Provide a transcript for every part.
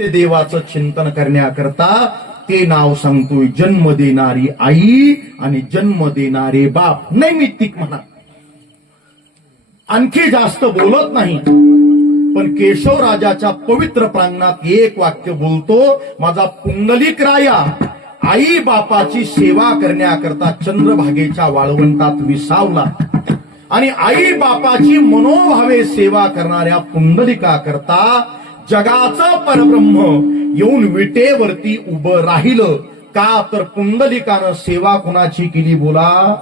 ते देवाचं चिंतन करण्याकरता ते नाव सांगतोय जन्म देणारी आई आणि जन्म देणारे बाप. नैमित्तिक म्हणा. आणखी जास्त बोलत नाही. पण केशव राजाच्या पवित्र प्रांगणात एक वाक्य बोलतो माझा पुंडलिक राया आई बापाची सेवा करण्याकरता चंद्रभागेच्या वाळवंटात विसावला. आणि आई बापाची मनोभावे सेवा करणाऱ्या पुंडलिकाकरता जगाचं परब्रह्म येऊन विटेवरती उभं राहिलं. का तर पुंडलिकानं सेवा कुणाची केली बोला?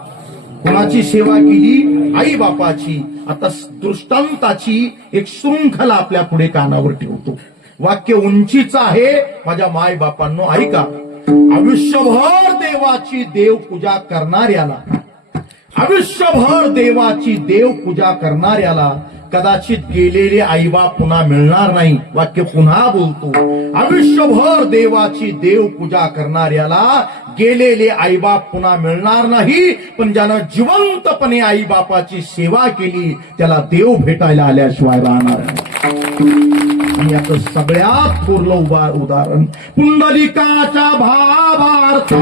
कुणाची सेवा केली? आई बापाची आता दृष्टांताची एक शृंखला आपल्या पुढे कानावर ठेवतो. वाक्य उंचीचं आहे. माझ्या माय बापांनो ऐका. आयुष्यभर देवाची देव पूजा करणाऱ्याला आयुष्यभर देवाची देव पूजा करणाऱ्याला कदाचित गेलेले आईबा पुन्हा मिळणार नाही. वाक्य पुन्हा बोलतो. आयुष्यभर देवाची देव पूजा करणाऱ्याला गेलेले आईबाप पुन्हा मिळणार नाही. पण ज्यानं जिवंतपणे आईबापाची सेवा केली त्याला देव भेटायला आल्याशिवाय राहणार याच आणि याचं सगळ्यात थोरलं उभा उदाहरण पुंडलिकाच्या भावार्थ.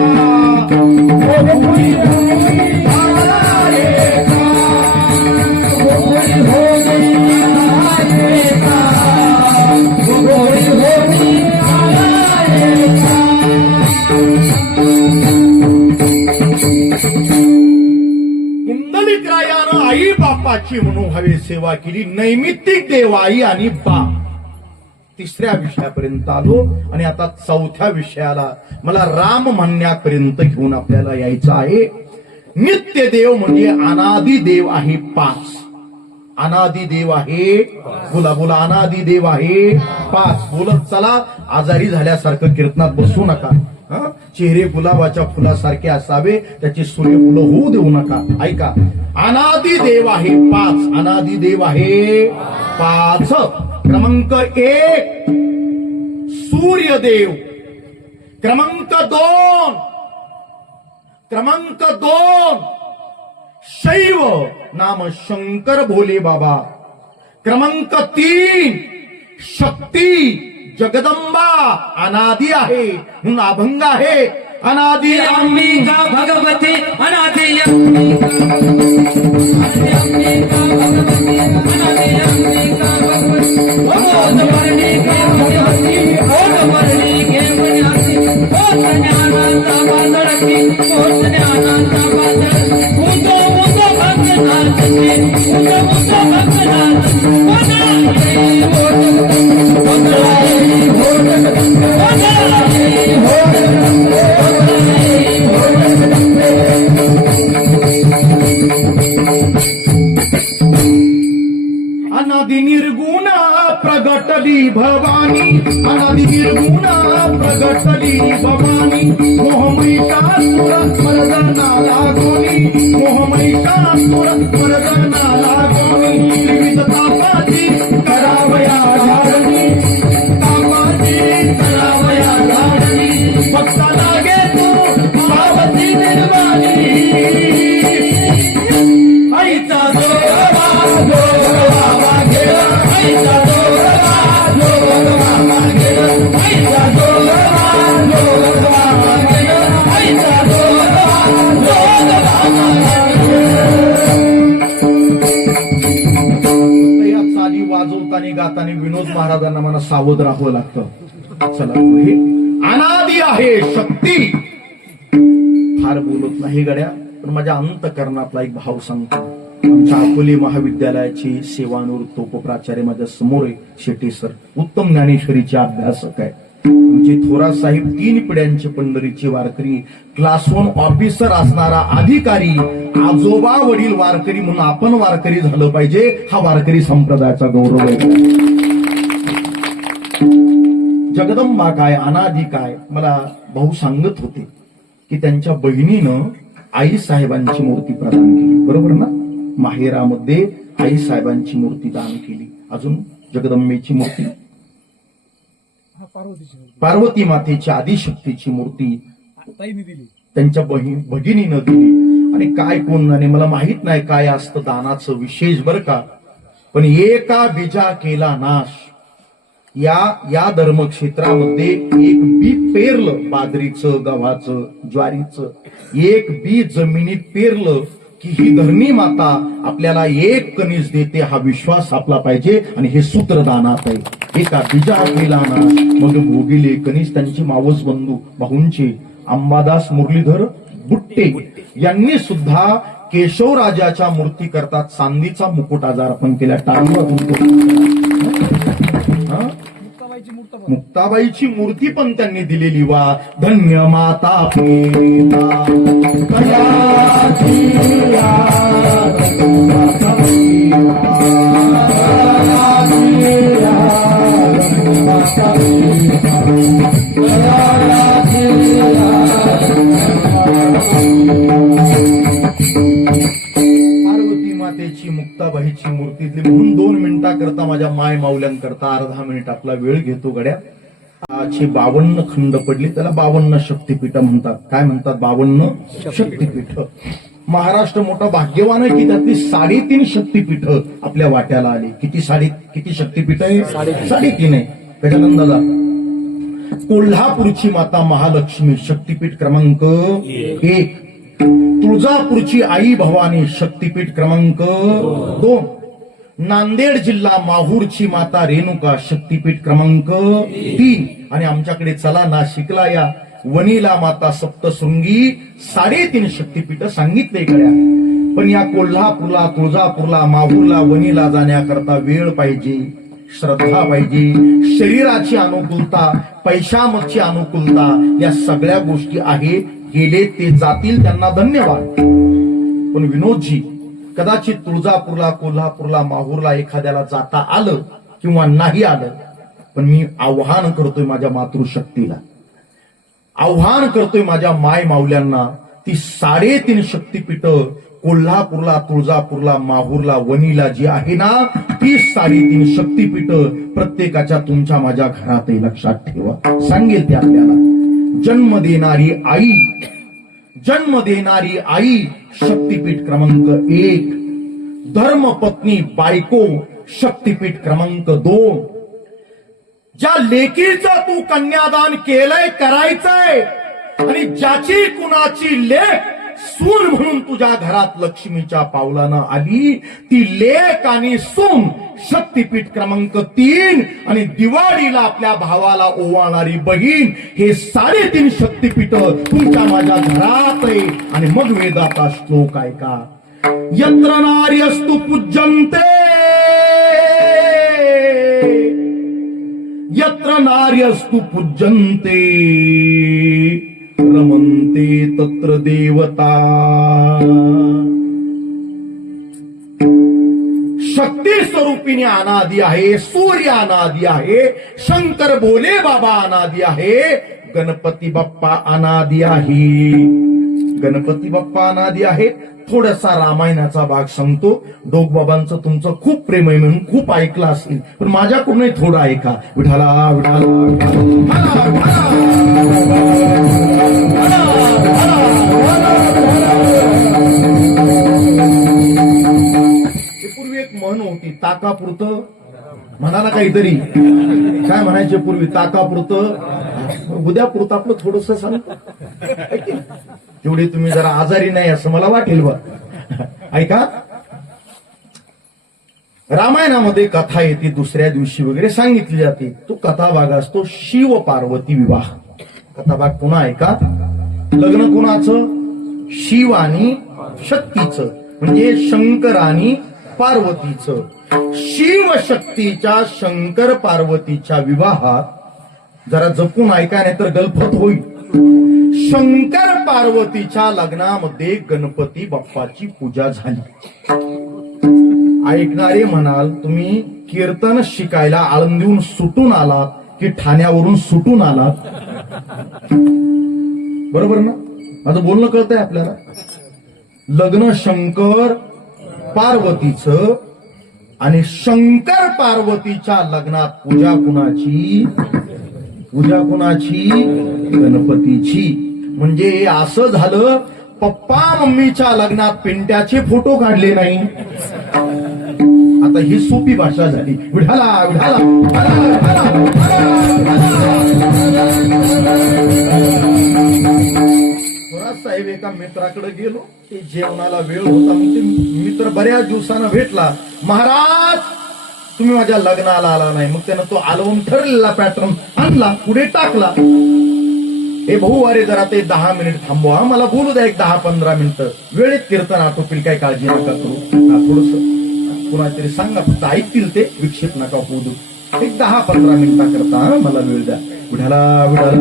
बापाची म्हणून हवे सेवा केली. नैमित्तिक देव आई आणि बाप. तिसऱ्या विषयापर्यंत आलो आणि आता चौथ्या विषयाला मला राम म्हणण्यापर्यंत घेऊन आपल्याला यायचं आहे. नित्य देव म्हणजे अनादी देव आहे पाच. अनादी देव आहे बोला बोला अनादी देव आहे पाच. बोलत चला आजारी झाल्यासारखं कीर्तनात बसू नका. चेहरे गुलाबाच्या फुलासारखे असावे त्याची सूर्यफुलं होऊ देऊ नका. ऐका. अनादि देव आहे पाच. अनादि देव आहे पाच. क्रमांक एक सूर्यदेव. क्रमांक दोन क्रमांक दोन शैव नाम शंकर भोले बाबा. क्रमांक तीन शक्ती. जगदंबा अनादी आहे म्हणून अभंग आहे. अनादी अंबिका भगवती अनादि महाराजांना मला सावध राहावं लागतं. चला पुढे. अनादी आहे शक्ती. फार बोलत नाही गड्या पण माझ्या अंतकरणातला एक भाव सांगतो. आमच्या अकोले महाविद्यालयाची सेवानिवृत्त उपप्राचार्य माझ्यासमोर आहे शेट्टी सर. उत्तम ज्ञानेश्वरीचे अभ्यासक आहे. आमचे थोरा साहेब तीन पिढ्यांचे पंढरीची वारकरी क्लास वन ऑफिसर असणारा अधिकारी आजोबा वडील वारकरी म्हणून आपण वारकरी झालं पाहिजे हा वारकरी संप्रदायाचा गौरव आहे. जगदंबा काय अनादी काय मला भाऊ सांगत होते की त्यांच्या बहिणीनं आई साहेबांची मूर्ती प्रदान केली. बरोबर ना? माहेरामध्ये आई साहेबांची मूर्ती दान केली. अजून जगदंबेची मूर्ती? पार्वती मातेची आदिशक्तीची मूर्ती त्यांच्या बहीण भगिनीनं दिली. आणि काय कोण आणि मला माहीत नाही काय असतं दानाचं विशेष बरं का? पण एका बीजा केला नाश. या या धर्मक्षेत्रामध्ये एक बी पेरलं बाजरीचं गव्हाचं ज्वारीचं. एक बी जमिनीत पेरलं की ही धरणी माता आपल्याला एक कणीस देते हा विश्वास आपला पाहिजे आणि हे सूत्रदानात आहे. एका बीजा केला ना मग भोगिले कणीस त्यांची मावस बंधू भाऊंचे अंबादास मुरलीधर बुट्टे यांनी सुद्धा केशवराजाच्या मूर्ती करतात. चांदीचा मुकुट आजार आपण केला. टाळवा मुक्ताबाईची मूर्ती पण त्यांनी दिलेली वा. धन्य माता माऊल्यांकरता अर्धा मिनिट आपला वेळ घेतो गड्या. बावन्न खंड पडली त्याला बावन्न शक्तीपीठ म्हणतात. काय म्हणतात? बावन्न शक्तीपीठ. महाराष्ट्र मोठा भाग्यवान आहे की त्यातली साडेतीन शक्तीपीठ आपल्या वाट्याला आली. किती साडे किती शक्तीपीठ आहे? साडेतीन. आहे. गजानन दादा कोल्हापूरची माता महालक्ष्मी शक्तीपीठ क्रमांक एक. तुळजापूरची आई भवानी शक्तीपीठ क्रमांक दोन. नांदेड जिल्हा माहूरची माता रेणुका शक्तीपीठ क्रमांक तीन. आणि आमच्याकडे चला नाशिकला या वनीला माता सप्तशृंगी साडेतीन शक्तीपीठ सांगितले गड्या पण या कोल्हापूरला तुळजापूरला माहूरला वनीला जाण्याकरता वेळ पाहिजे श्रद्धा पाहिजे शरीराची अनुकूलता पैशामधची अनुकूलता या सगळ्या गोष्टी आहे गेले ते जातील त्यांना धन्यवाद. पण विनोदजी कदाचित तुळजापूरला कोल्हापूरला माहूरला एखाद्याला जाता आलं किंवा नाही आलं पण मी आव्हान करतोय माझ्या मातृशक्तीला. आव्हान करतोय माझ्या माय माऊल्यांना ती साडेतीन शक्तीपीठ कोल्हापूरला तुळजापूरला माहूरला वणीला जी आहे ना ती साडेतीन शक्तीपीठ प्रत्येकाच्या तुमच्या माझ्या घरातही लक्षात ठेवा. सांगेल ते आपल्याला. जन्म देणारी आई जन्म देणारी आई शक्तीपीठ क्रमांक एक. धर्मपत्नी बायको शक्तीपीठ क्रमांक दोन. ज्या लेकीचं तू कन्यादान केलंय करायचंय आणि ज्याची कुणाची लेख सून म्हणून तुझ्या घरात लक्ष्मीच्या पावलानं आली. ती लेख आणि सून शक्तीपीठ क्रमांक तीन आणि दिवाळीला आपल्या भावाला ओवाळणारी बहीण हे साडेतीन शक्तीपीठ तुमच्या माझ्या घरात आहे. आणि मग वेदाचा श्लोक आहे का? यत्र नार्यस्तु पूज्यन्ते. यत्र नार्यस्तु पूज्यन्ते. रमन्ति तत्र देवता। शक्ती स्वरूपिणी अनादी आहे सूर्य अनादी आहे शंकर भोले बाबा अनादी आहे गणपती बाप्पा अनादी आहे। गणपती बाप्पा अनादी आहे थोडासा रामायणाचा भाग सांगतो। डोकबाबांचं तुमचं खूप प्रेम आहे म्हणून खूप ऐकलं असेल पण माझ्याकडूनही थोडं ऐका। विठाला विठाला विठाला. पूर्वी एक म्हण होती ताकापुरतं. म्हणा ना काहीतरी. काय म्हणायचे पूर्वी? ताकापुरतं. उद्यापुरतं आपलं थोडस सांगतो. तेवढे तुम्ही जरा आजारी नाही असं मला वाटेल बा ऐका. रामायणामध्ये कथा येते दुसऱ्या दिवशी वगैरे सांगितली जाते. तो कथा भाग असतो शिव पार्वती विवाह. कथा भाग पुन्हा ऐका. लग्न कोणाचं? शिव आणि शक्तीचं. म्हणजे शंकर आणि पार्वतीचं. शिव शक्तीच्या शंकर पार्वतीच्या विवाहात जरा जपून ऐका नाही तर गलफत होईल. शंकर पार्वतीच्या लग्नामध्ये गणपती बाप्पाची पूजा झाली. ऐकणारे म्हणाल तुम्ही कीर्तन शिकायला आळंदीहून सुटून आलात की ठाण्यावरून सुटून आलात? बरोबर ना? आता बोलणं कळतंय आपल्याला. लग्न शंकर पार्वतीचं आणि शंकर पार्वतीच्या लग्नात पूजा कुणाची? पूजा कुणाची? गणपतीची. म्हणजे असं झालं पप्पा मम्मीच्या लग्नात पिंट्याचे फोटो काढले नाही. आता ही सोपी भाषा झाली. विढाला विढाला साहेब एका मित्राकडे गेलो. ते जेवणाला वेळ होता. मग ते मित्र बऱ्याच दिवसानं भेटला. महाराज तुम्ही माझ्या लग्नाला आला नाही. मग त्यानं तो आलवून ठरलेला पॅटर्न आणला पुढे टाकला. हे भाऊ अरे जरा ते दहा मिनिट थांबवा. मला बोलू द्या एक दहा पंधरा मिनिटं. वेळेत कीर्तन आटोपील काही काळजी नका करू. थोडस कुणातरी सांगा. फक्त ऐकतील ते. विक्षेप नका होऊ देऊ एक दहा पंधरा मिनिटा करता मला वेळ द्या. विढाला विढाला